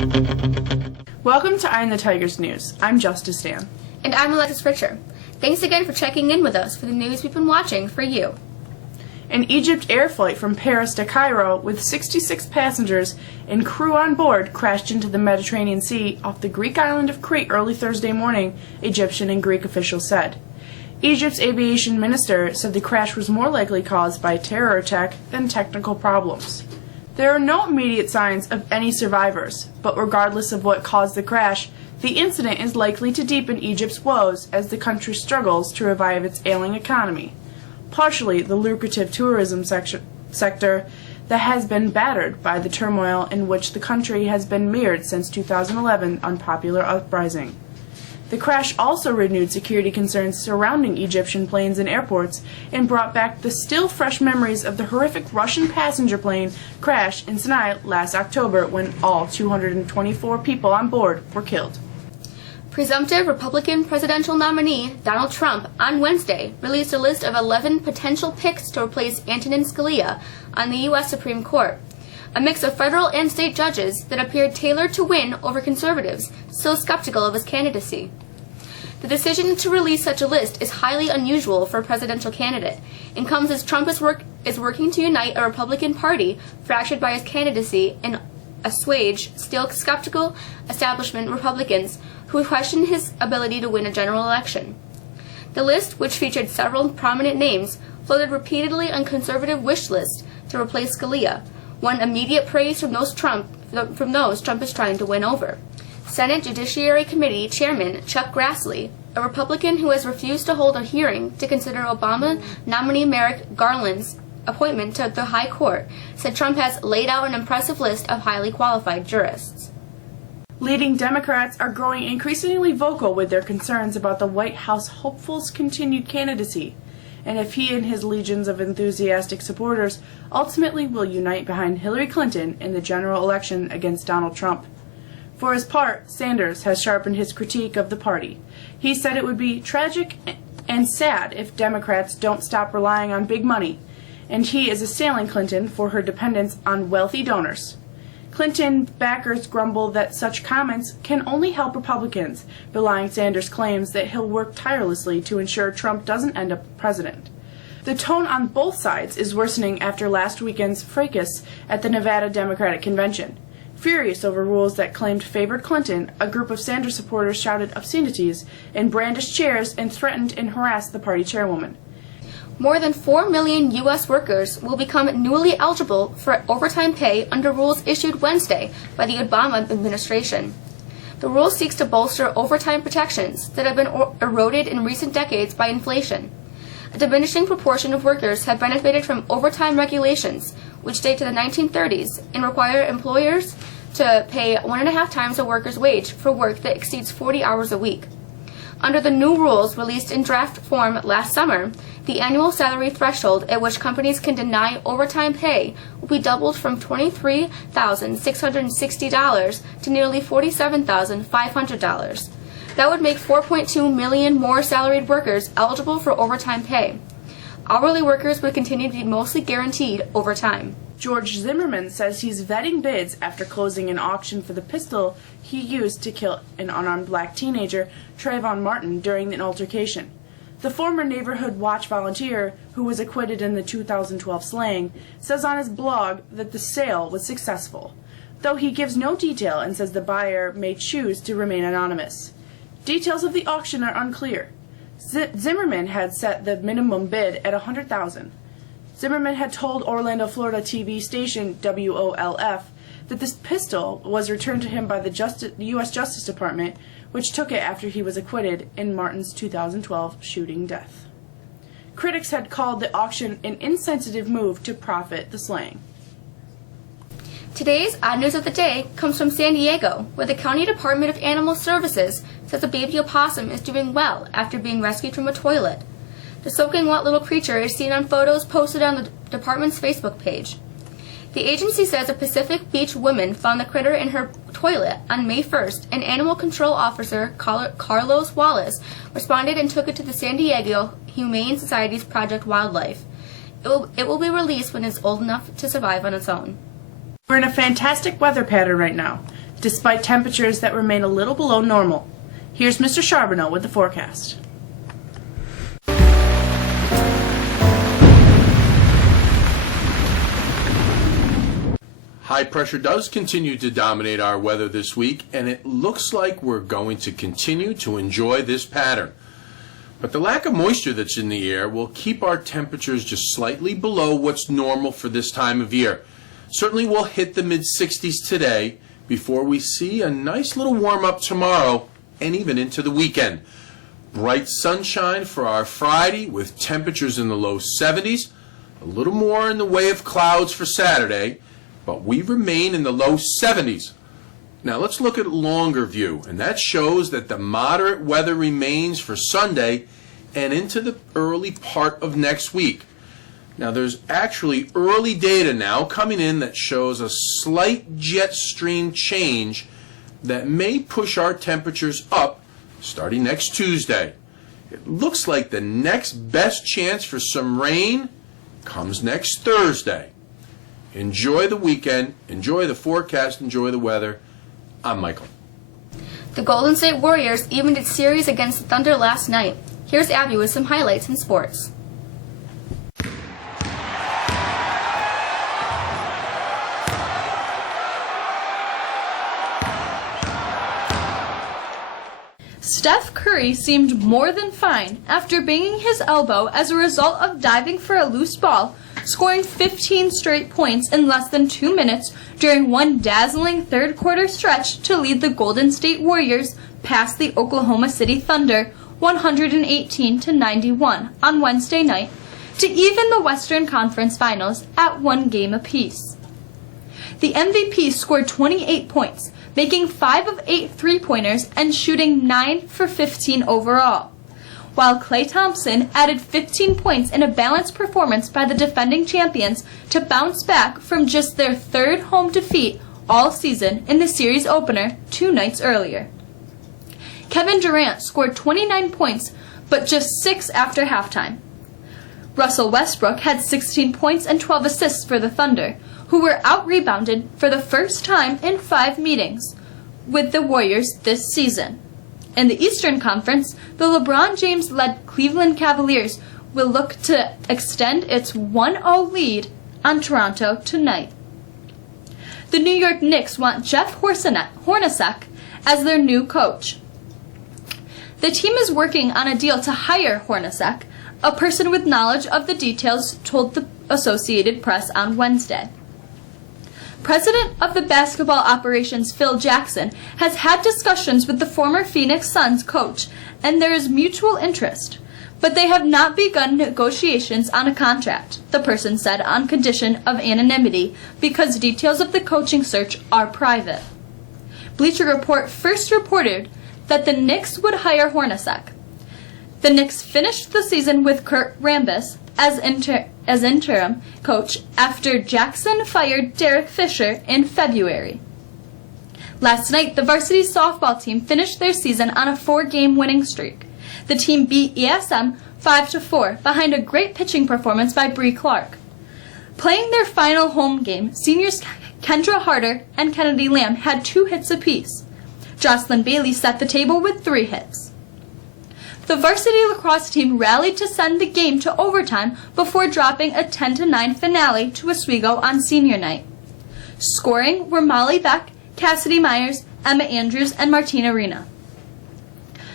Welcome to Eye on the Tigers News. I'm Justice Stan. And I'm Alexis Pritchard. Thanks again for checking in with us for the news we've been watching for you. An Egypt air flight from Paris to Cairo with 66 passengers and crew on board crashed into the Mediterranean Sea off the Greek island of Crete early Thursday morning, Egyptian and Greek officials said. Egypt's aviation minister said the crash was more likely caused by a terror attack than technical problems. There are no immediate signs of any survivors, but regardless of what caused the crash, the incident is likely to deepen Egypt's woes as the country struggles to revive its ailing economy, partially the lucrative tourism sector that has been battered by the turmoil in which the country has been mired since 2011 unpopular uprising. The crash also renewed security concerns surrounding Egyptian planes and airports and brought back the still fresh memories of the horrific Russian passenger plane crash in Sinai last October when all 224 people on board were killed. Presumptive Republican presidential nominee Donald Trump on Wednesday released a list of 11 potential picks to replace Antonin Scalia on the U.S. Supreme Court, a mix of federal and state judges that appeared tailored to win over conservatives still skeptical of his candidacy. The decision to release such a list is highly unusual for a presidential candidate and comes as Trump is working to unite a Republican Party fractured by his candidacy and assuage still skeptical establishment Republicans who question his ability to win a general election. The list, which featured several prominent names, floated repeatedly on conservative wish lists to replace Scalia, won immediate praise from those Trump is trying to win over. Senate Judiciary Committee Chairman Chuck Grassley, a Republican who has refused to hold a hearing to consider Obama nominee Merrick Garland's appointment to the High Court, said Trump has laid out an impressive list of highly qualified jurists. Leading Democrats are growing increasingly vocal with their concerns about the White House hopeful's continued candidacy, and if he and his legions of enthusiastic supporters ultimately will unite behind Hillary Clinton in the general election against Donald Trump. For his part, Sanders has sharpened his critique of the party. He said it would be tragic and sad if Democrats don't stop relying on big money, and he is assailing Clinton for her dependence on wealthy donors. Clinton backers grumble that such comments can only help Republicans, belying Sanders' claims that he'll work tirelessly to ensure Trump doesn't end up president. The tone on both sides is worsening after last weekend's fracas at the Nevada Democratic Convention. Furious over rules that claimed favored Clinton, a group of Sanders supporters shouted obscenities and brandished chairs and threatened and harassed the party chairwoman. More than 4 million U.S. workers will become newly eligible for overtime pay under rules issued Wednesday by the Obama administration. The rule seeks to bolster overtime protections that have been eroded in recent decades by inflation. A diminishing proportion of workers have benefited from overtime regulations, which date to the 1930s and require employers to pay 1.5 times a worker's wage for work that exceeds 40 hours a week. Under the new rules released in draft form last summer, the annual salary threshold at which companies can deny overtime pay will be doubled from $23,660 to nearly $47,500. That would make 4.2 million more salaried workers eligible for overtime pay. Hourly workers would continue to be mostly guaranteed overtime. George Zimmerman says he's vetting bids after closing an auction for the pistol he used to kill an unarmed black teenager, Trayvon Martin, during an altercation. The former Neighborhood Watch volunteer, who was acquitted in the 2012 slaying, says on his blog that the sale was successful, though he gives no detail and says the buyer may choose to remain anonymous. Details of the auction are unclear. Zimmerman had set the minimum bid at $100,000. Zimmerman had told Orlando, Florida TV station WOLF that this pistol was returned to him by the U.S. Justice Department, which took it after he was acquitted in Martin's 2012 shooting death. Critics had called the auction an insensitive move to profit the slaying. Today's odd news of the day comes from San Diego, where the County Department of Animal Services says a baby opossum is doing well after being rescued from a toilet. The soaking wet little creature is seen on photos posted on the department's Facebook page. The agency says a Pacific Beach woman found the critter in her toilet on May 1st, and Animal Control Officer Carlos Wallace responded and took it to the San Diego Humane Society's Project Wildlife. It will be released when it's old enough to survive on its own. We're in a fantastic weather pattern right now. despite temperatures that remain a little below normal. Here's Mr. Charbonneau with the forecast. High pressure does continue to dominate our weather this week, and it looks like we're going to continue to enjoy this pattern. But the lack of moisture that's in the air will keep our temperatures just slightly below what's normal for this time of year. Certainly we'll hit the mid-60s today before we see a nice little warm-up tomorrow and even into the weekend. Bright sunshine for our Friday with temperatures in the low 70s, a little more in the way of clouds for Saturday, but we remain in the low 70s. Now let's look at longer view, and that shows that the moderate weather remains for Sunday and into the early part of next week. Now there's actually early data now coming in that shows a slight jet stream change that may push our temperatures up starting next Tuesday. It looks like the next best chance for some rain comes next Thursday. Enjoy the weekend, enjoy the forecast, enjoy the weather. I'm Michael. The Golden State Warriors evened its series against the Thunder last night. Here's Abby with some highlights in sports. Steph Curry seemed more than fine after banging his elbow as a result of diving for a loose ball, scoring 15 straight points in less than 2 minutes during one dazzling third-quarter stretch to lead the Golden State Warriors past the Oklahoma City Thunder 118-91 on Wednesday night to even the Western Conference Finals at 1 game apiece. The MVP scored 28 points, making 5 of 8 three-pointers and shooting 9 for 15 overall, while Klay Thompson added 15 points in a balanced performance by the defending champions to bounce back from just their third home defeat all season in the series opener 2 nights earlier. Kevin Durant scored 29 points, but just 6 after halftime. Russell Westbrook had 16 points and 12 assists for the Thunder, who were out-rebounded for the first time in 5 meetings with the Warriors this season. In the Eastern Conference, the LeBron James-led Cleveland Cavaliers will look to extend its 1-0 lead on Toronto tonight. The New York Knicks want Jeff Hornacek as their new coach. The team is working on a deal to hire Hornacek, a person with knowledge of the details told the Associated Press on Wednesday. President of the basketball operations Phil Jackson has had discussions with the former Phoenix Suns coach, and there is mutual interest, but they have not begun negotiations on a contract, the person said, on condition of anonymity because details of the coaching search are private. Bleacher Report first reported that the Knicks would hire Hornacek. The Knicks finished the season with Kurt Rambis as interim coach after Jackson fired Derek Fisher in February. Last night, the varsity softball team finished their season on a 4-game winning streak. The team beat ESM 5-4 behind a great pitching performance by Bree Clark. Playing their final home game, seniors Kendra Harder and Kennedy Lamb had 2 hits apiece. Jocelyn Bailey set the table with 3 hits. The varsity lacrosse team rallied to send the game to overtime before dropping a 10-9 finale to Oswego on senior night. Scoring were Molly Beck, Cassidy Myers, Emma Andrews, and Martina Rena.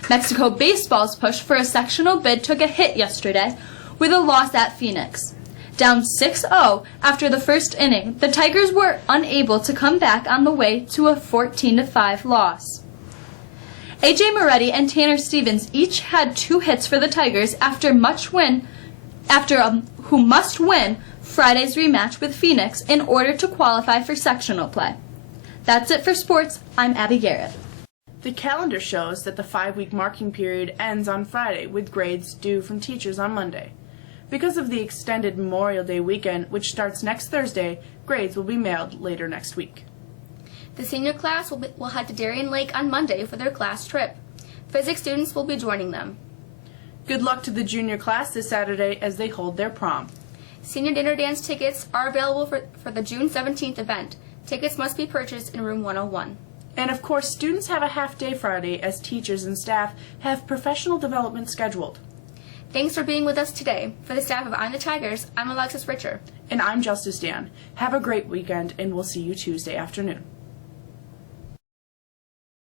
Mexico baseball's push for a sectional bid took a hit yesterday with a loss at Phoenix. Down 6-0 after the first inning, the Tigers were unable to come back on the way to a 14-5 loss. A.J. Moretti and Tanner Stevens each had 2 hits for the Tigers who must win Friday's rematch with Phoenix in order to qualify for sectional play. That's it for sports. I'm Abby Garrett. The calendar shows that the 5-week marking period ends on Friday, with grades due from teachers on Monday. Because of the extended Memorial Day weekend, which starts next Thursday, grades will be mailed later next week. The senior class will head to Darien Lake on Monday for their class trip. Physics students will be joining them. Good luck to the junior class this Saturday as they hold their prom. Senior dinner dance tickets are available for the June 17th event. Tickets must be purchased in room 101. And of course, students have a half day Friday as teachers and staff have professional development scheduled. Thanks for being with us today. For the staff of I'm the Tigers, I'm Alexis Richer. And I'm Justice Dan. Have a great weekend, and we'll see you Tuesday afternoon.